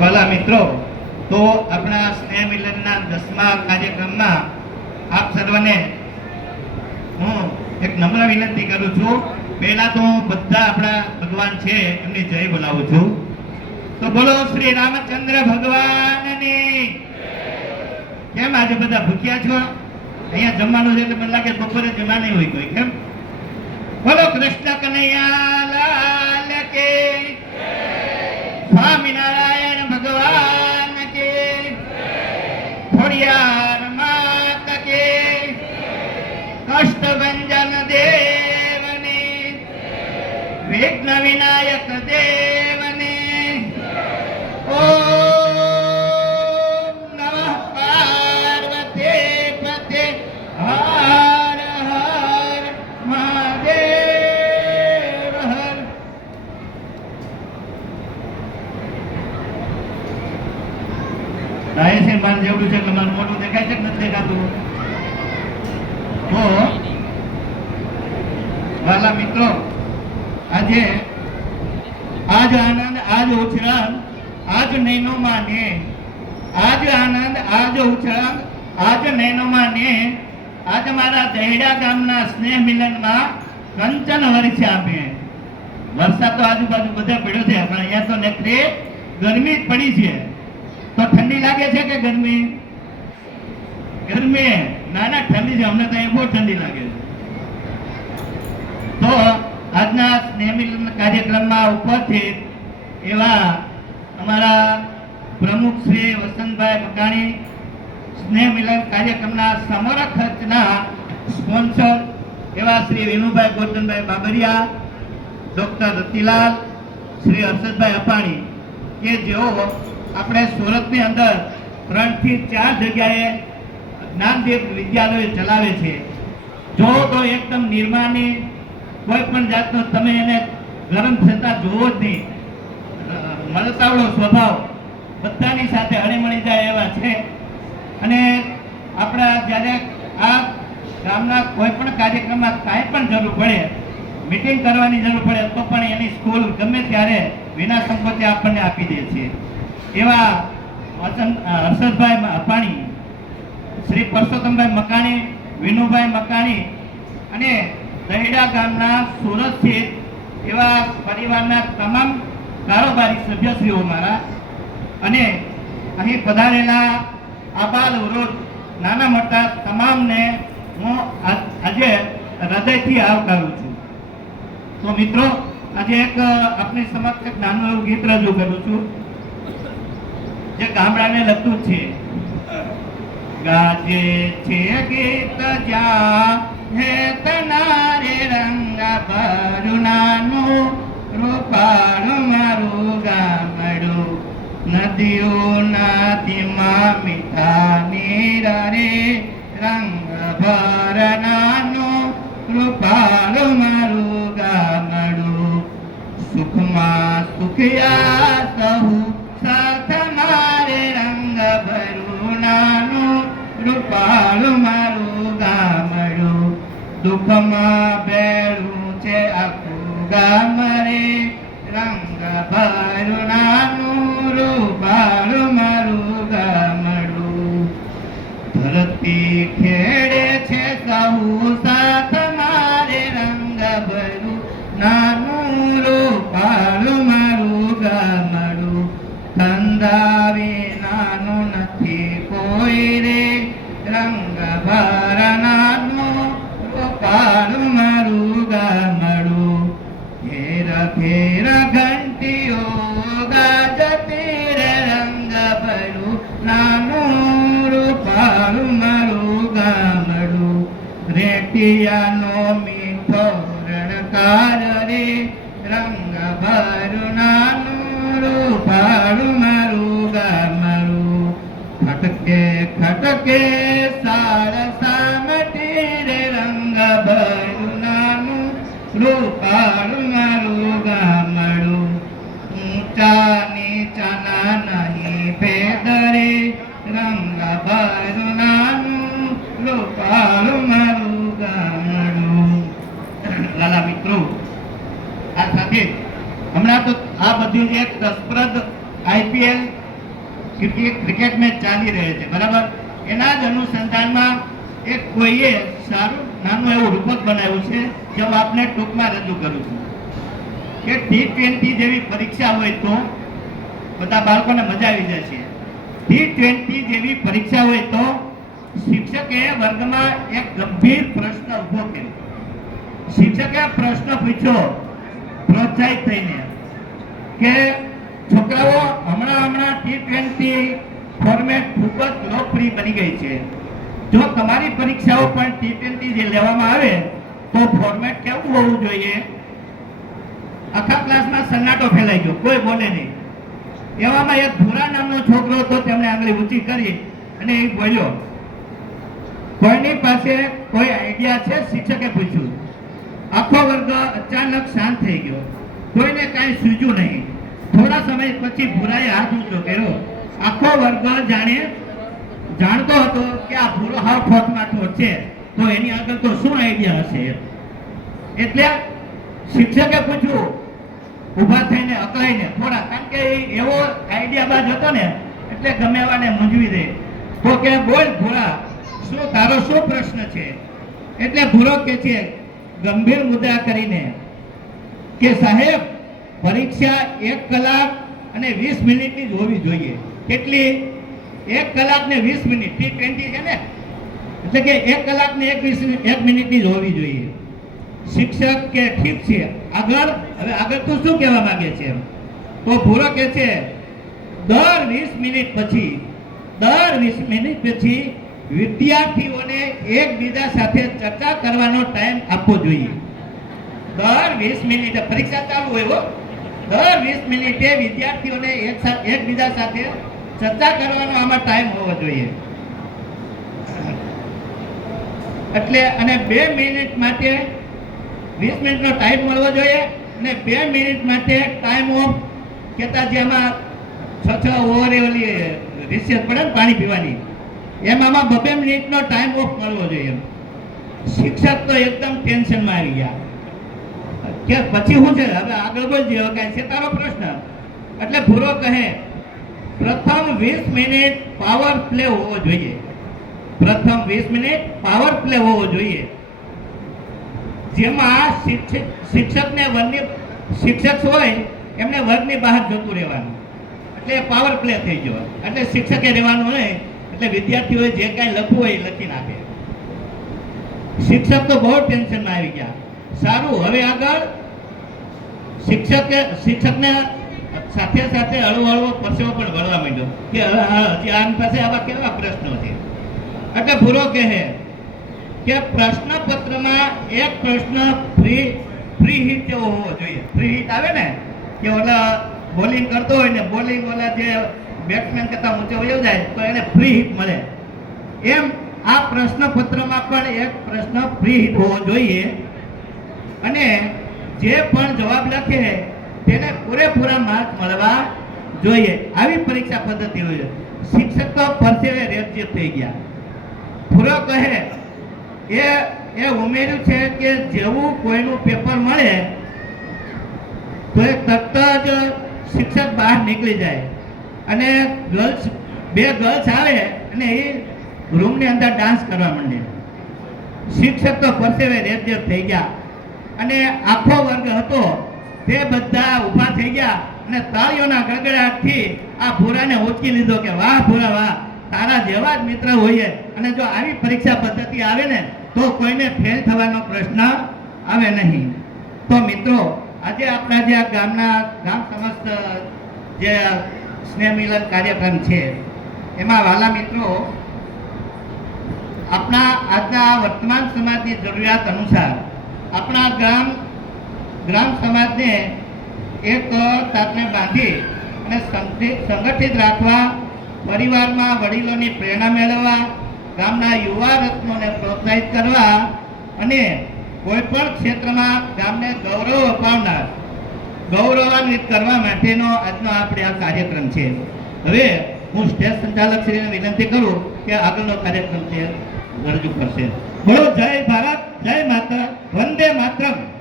વાલા મિત્રો, તો આપણા સ્નેહ મિલનના દસમા કાર્યક્રમમાં આપ સર્વને હું એક નમ્ર વિનંતી કરું છું. પહેલા તો હું બધા આપણા ભગવાન છે, એમની જય બોલાવું છું. તો બોલો શ્રી રામચંદ્ર ભગવાનની. કેમ આજે બધા ભૂખ્યા છો? અહીંયા જમવાનું છે એટલે મને લાગે બપોરે જમા નહીં હોય કોઈ, કેમ? બોલો કૃષ્ણ કનૈયા લાલ કે સ્વામિનારાયણ ખોડિયાર માત કે કષ્ટભંજન દેવને વિઘ્ન વિનાયક દેવને છે મારે જેવડું છે તમારું મોટું દેખાય છે કે નથી દેખાતું? વાલા મિત્રો, આજે આજ આનંદ, આજ ઉછળંગ આજ નૈનો માને આજ આનંદ, આજ ઉછળંગ આજ નૈનો માને આજ મારા દહેડા ગામના સ્નેહ મિલનમાં કંચન વરસ્યા આપે. વરસાદ તો આજુબાજુ બધા પડ્યો છે, પણ અહીંયા તો નકરી ગરમી જ પડી છે. તો ઠંડી લાગે છે કે ગરમી? ગરમી. ના ના ઠંડી છે, અમને તો બહુ ઠંડી લાગે છે. તો આજના સ્નેહમિલન કાર્યક્રમમાં ઉપસ્થિત એવા અમારા પ્રમુખ શ્રી વસંતભાઈ મકાણી સ્નેહ મિલન કાર્યક્રમના સમગ્ર ખર્ચના સ્પોન્સર એવા શ્રી વિનુભાઈ ગોરધનભાઈ બાબરિયા, ડોક્ટર રતિલાલ, શ્રી હર્ષદભાઈ અપાણી કે જેઓ આપણે સુરતની અંદર ત્રણથી ચાર જગ્યાએ જ્ઞાનદીપ વિદ્યાલય ચલાવે છે. જો તો એકદમ નિર્માની કોઈ પણ જાતનો તમે એને ગરમ થતા જોવો જ નહીં. મળતાવડો સ્વભાવ બધાની સાથે હળીમળી જાય એવા છે. અને આપણા જ્યારે આ ગામના કોઈ પણ કાર્યક્રમમાં કાંઈ પણ જરૂર પડે, મીટિંગ કરવાની જરૂર પડે, તો પણ એની સ્કૂલ ગમે ત્યારે વિના સંકોચે આપણને આપી દે છે. એવા હર્ષદભાઈ અપાણી, શ્રી પરસોત્તમભાઈ મકાણી, વિનુભાઈ મકાણી અને દહેડા ગામના સુરત સ્થિત એવા પરિવારના તમામ કારોબારી સભ્યશ્રીઓ મારા અને અહીં પધારેલા આબાલ વૃદ્ધ નાના મોટા તમામને હું આજે હૃદયથી આવકારું છું. તો મિત્રો, આજે એક આપની સમક્ષ એક નાનું એવું ગીત રજૂ કરું છું. જે ગામડાને લગતું છે. ગાજે છે ગીત જા, હે તનારે રંગ ભરુણાનું રૂપાળું મારું ગામડું. નદીઓ નદીમાં મીઠા નીર રે રંગ ભરનાનું રૂપાળું મારું ગામડું. સુખમાં સુખિયા દુઃખમાં બેડું છે આખું ગામ રે રંગ ભરું નાનું રૂપાળું મારું ગામડું ધરતી ખેડે છે સહુ સાથ મારે રંગ ભરું નાનું રૂપાળું મારું ગામડું ધંધા નાનું નથી કોઈ રે રંગ ભરનાનું રેટિયાનો મીઠો રણકાર રે. રંગ ભરું નાનું રૂપાળું મારું ગામડું ખટકે ખટકે સારસા મટી રે. રંગ ભરું નાનું રૂપાળું હમણાં તો આ બધું એક રસપ્રદ આઈપીએલ ક્રિકેટ ક્રિકેટ મેચ ચાલી રહે છે. બરાબર? એના જ અનુસંધાનમાં એક કોઈએ સારું નાનું એવું રૂપક બનાવ્યું છે જે હું આપને ટૂંકમાં રજૂ કરું છું. કે ટી ટ્વેન્ટી જેવી પરીક્ષા હોય તો બધા બાળકોને મજા આવી જશે ટી ટ્વેન્ટી જેવી પરીક્ષા હોય તો શિક્ષકે વર્ગમાં એક ગંભીર પ્રશ્ન ઊભો કર્યો. શિક્ષકે પ્રશ્ન પૂછ્યો, પ્રોત્સાહિત થઈને. કે છોકરાઓ, હમણાં હમણાં ટી ટ્વેન્ટી ફોર્મેટ ખૂબ જ લોકપ્રિય બની ગઈ છે. જો તમારી પરીક્ષાઓ પણ ટી ટ્વેન્ટી જે લેવામાં આવે, તો ફોર્મેટ કેવું હોવું જોઈએ? આખા ક્લાસમાં સન્નાટો ફેલાઈ ગયો, કોઈ બોલે નહીં. એવામાં એક ભૂરા નામનો છોકરો હતો તેમણે આંગળી ઊંચી કરી અને એ બોલ્યો, કોઈની પાસે કોઈ આઈડિયા છે? શિક્ષકે પૂછ્યું. આખો વર્ગ અચાનક શાંત થઈ ગયો. કોઈને કાંઈ સૂજ્યું નહીં. થોડા સમય પછી ભૂરાએ હાથ ઊંચો કર્યો. આખો વર્ગ જાણે જાણતો હતો કે આ ભૂરો હાવ ઠોઠ છે. તો એની આગળ તો શું આઈડિયા હશે? એટલે શિક્ષકે પૂછ્યું, ઊભા થઈને અકળાઈને, થોડા, કારણ કે એવો આઈડિયા બાદ હતો ને, એટલે ગમે એવાને મૂંઝવી દે. તો કે, બોલ ભૂરા, શું તારો શું પ્રશ્ન છે? એટલે ભૂરો કે છે, ગંભીર મુદ્દા કરીને કે સાહેબ, પરીક્ષા એક કલાક અને વીસ મિનિટની જ હોવી જોઈએ. કેટલી? એક કલાક ને વીસ મિનિટ. ટી ટ્વેન્ટી છે ને? એટલે કે એક કલાક ને એક વીસ એક મિનિટની જ હોવી જોઈએ. શિક્ષક કે ઠીક છે, આગળ? હવે આગળ તો શું કહેવા માંગે છે તો ભૂરો કે છે, દર વીસ મિનિટ પછી, દર વીસ મિનિટ પછી વિદ્યાર્થીઓને એકબીજા સાથે ચર્ચા કરવાનો ટાઈમ આપવો જોઈએ. દર વીસ મિનિટે પરીક્ષા ચાલુ હોય હો. દર વીસ મિનિટે વિદ્યાર્થીઓને એક સા- એકબીજા સાથે ચર્ચા કરવાનો આમાં ટાઈમ હોવો જોઈએ. એટલે અને બે મિનિટ માટે વીસ મિનિટનો ટાઈમ મળવો જોઈએ અને બે મિનિટ માટે ટાઈમ ઓફ કહેતા જેમાં છ છ ઓવર ઓલી રિસેસ પડે ને પાણી પીવાની, એમ આમાં બબે મિનિટનો ટાઈમ ઓફ મળવો જોઈએ શિક્ષક તો એકદમ ટેન્શનમાં આવી ગયા. કે પછી શું છે? હવે આગળ બોલજે, હવે કાંઈ છે તારો પ્રશ્ન. એટલે ભૂરો કહે, પ્રથમ વીસ મિનિટ પાવર પ્લે હોવો જોઈએ. પ્રથમ વીસ મિનિટ પાવર પ્લે હોવો જોઈએ. જેમાં શિક્ષક, શિક્ષકને વર્ગની, શિક્ષક હોય, એમને વર્ગની બહાર જતું રહેવાનું. એટલે પાવર પ્લે થઈ ગયો. એટલે શિક્ષકે રહેવાનું હોય એટલે વિદ્યાર્થીઓએ જે કાંઈ લખવું હોય એ લખી નાખે શિક્ષક તો બહુ ટેન્શનમાં આવી ગયા. સારું, હવે આગળ શિક્ષકે શિક્ષકને સાથે સાથે હળવો હળવો પરસેવો પણ વળવા માંડ્યો કે હજી આમ પાસે આવા કેવા પ્રશ્નો છે? એટલે ભૂરો કહે કે પ્રશ્નપત્રમાં એક પ્રશ્ન ફ્રી ફ્રી હિટ જેવો હોવો જોઈએ. ફ્રી હિટ આવે ને, કે ઓલા બોલિંગ કરતો હોય ને, બોલિંગ ઓલા જે બેટ્સમેન કરતા ઊંચે વયો જાય, તો એને ફ્રી હિટ મળે. એમ આ પ્રશ્નપત્રમાં પણ એક પ્રશ્ન ફ્રી હિટ હોવો જોઈએ. અને જે પણ જવાબ લખે તેને પૂરેપૂરા માર્ક મળવા જોઈએ. આવી પરીક્ષા પદ્ધતિ હોય છે. શિક્ષક તો પરસેવે રેપજીત થઈ ગયા. પૂરો કહે, એ એ ઉમેર્યું છે કે જેવું કોઈનું પેપર મળે, તો એ તરત જ શિક્ષક બહાર નીકળી જાય. અને ગર્લ્સ બે ગર્લ્સ આવે અને એ રૂમની અંદર ડાન્સ કરવા માંડે. શિક્ષક તો પરસેવે રેપજેપ થઈ ગયા. અને આખો વર્ગ હતો. તે બધા ઊભા થઈ ગયા અને તાળીઓના ગગડાટથી આ ભૂરાને ઉચકી લીધો કે, વાહ ભૂરા, વાહ, તારા જેવા જ મિત્ર હોઈએ. અને જો આવી પરીક્ષા પદ્ધતિ આવે ને, તો કોઈને ફેલ થવાનો પ્રશ્ન આવે નહીં. તો મિત્રો, આજે આપણા જે આ ગામના, ગામ સમસ્ત જે સ્નેહ મિલન કાર્યક્રમ છે, એમાં વાલા મિત્રો, આપણા આજના વર્તમાન સમાજની જરૂરિયાત અનુસાર આપણા ગ્રામ ગ્રામ સમાજને એક સાથે બાંધી અને સંગઠિત રાખવા, પરિવારમાં વડીલોની પ્રેરણા મેળવવા, ગામના યુવા રત્નોને પ્રોત્સાહિત કરવા અને કોઈપણ ક્ષેત્રમાં ગામને ગૌરવ અપાવનાર, ગૌરવાન્વિત કરવા માટેનો આજનો આપણે આ કાર્યક્રમ છે. હવે હું સ્ટેજ સંચાલક શ્રીને વિનંતી કરું કે આગળનો કાર્યક્રમ છે રજૂ કરશે. બોલો જય ભારત જય માતા વંદે માતરમ.